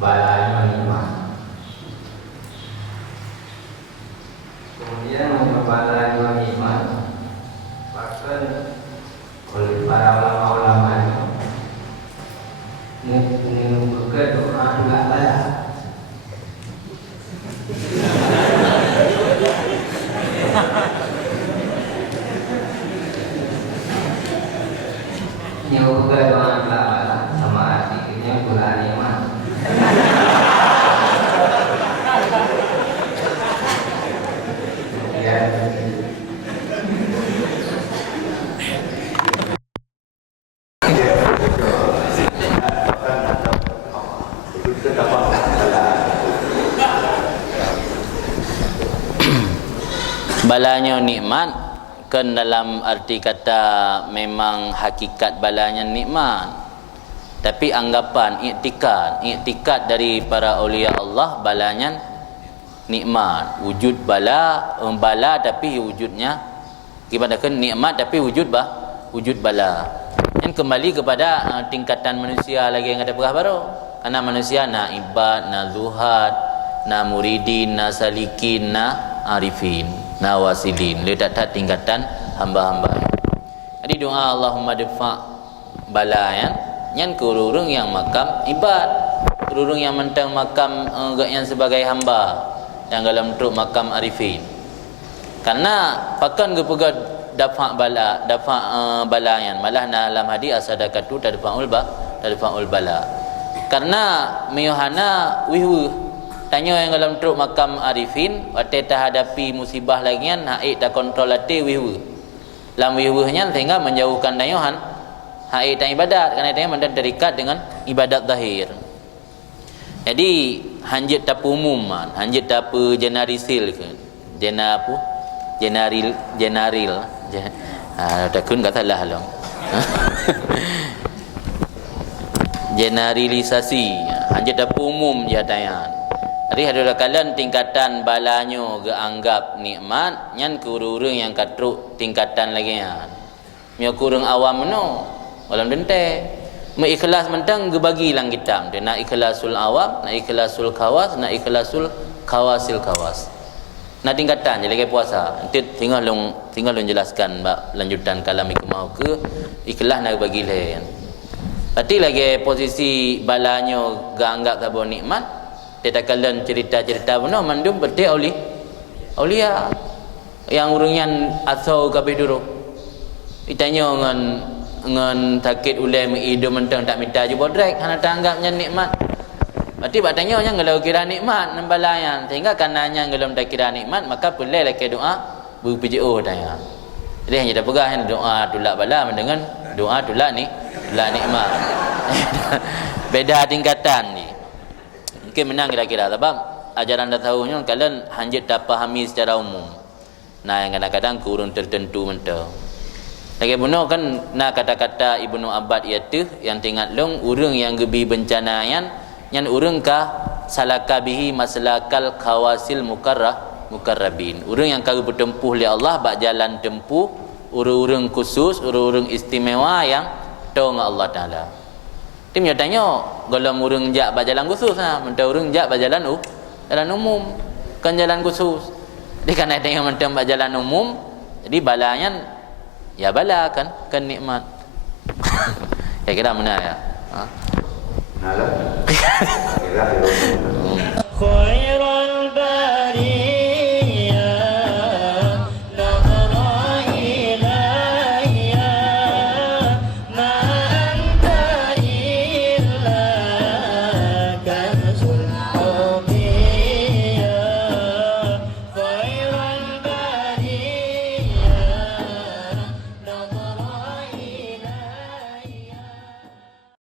balanya nikmat. Kemudian balanya nikmat bahkan oleh para ulama-ulama ini juga doa juga bala. Nyoba doa bala sama artinya bulan nikmat. Balanya nikmat kan dalam arti kata memang hakikat balanya nikmat, tapi anggapan iktikad dari para aulia Allah balanya nikmat, wujud bala tapi wujudnya gimana kan nikmat tapi wujud bala. Yang kembali kepada tingkatan manusia lagi yang ada perah baru, karena manusia na ibad, na zuhad, na muridin, na salikin, na arifin, na wasilin. Letak tingkatan hamba-hamba. Jadi doa Allahumma dafa' bala yang kururung yang makam ibad, kururung yang mentang makam yang sebagai hamba, yang dalam bentuk makam arifin. Karena pakan gepegat dafa' balayan malah dalam hadis asadaqatu tadfa'ul bala. Karena miyuhana wihwu tanya yang dalam truk makam arifin wate tak hadapi musibah lagi kan haid tak kontrol ate wihwu lam wihwuhnya sehingga menjauhkan dayohan haid tak ibadat kerana dia mendan terikat dengan ibadat zahir. Jadi hanjit tak umum hanjit tak apa generalisil ke general takun kata lah long generalisasi hanjit tak umum jatayan. Jadi adalah kalian tingkatan balanyo ge anggap nikmat nyan kururung yang katruk tingkatan lagi nya. Mio kurung awam no walam dente. Me ikhlas mentang ge bagi lang kitam. Dia nak ikhlasul awam, nak ikhlasul khawas, nak ikhlasul khawasil khawas. Nah tingkatan je lagi puasa. Nanti tinggal long jelaskan lanjutan kalam iku mau ke ikhlas nak bagi lain. Berarti lagi posisi balanyo ge anggap kabo nikmat. Dia tak kalian cerita-cerita benar mandum berarti aulia yang urungan asau kabeh dulu ditanya ngan sakit ulai hidup mentang tak minta je bodrek hana tanggapnya nikmat. Berarti bak tanya nya kalau kira nikmat nembalayan sehingga kananya kalau tak kira nikmat maka boleh lagi doa berpuji'u tanya. Jadi hanya dah pegah doa tulak bala dengan doa tulak nikmat. Beda tingkatan ni. Mungkin menang kira-kira sebab ajaran dah tahunya kalian hanjit tak fahami secara umum. Nah yang kadang-kadang kurung tertentu mentah. Lagi benar kan nah kata-kata Ibnu Abbad iaitu yang tingat long urang yang gebi bencana yang urang ka salaka bihi maslakal khawasil mukarrabin. Urang yang kau bertempuh li Allah bak jalan tempuh urang-urang khusus, urang-urang istimewa yang tahu Allah Taala. Tim dia tanya kalau urang jak bak jalan khusus mentang urang jak bak jalan umum kan jalan khusus. Jadi kan ada yang mentang bak jalan umum jadi balanya ya bala kan nikmat. Kira-kira benar ya. Nalah. Kira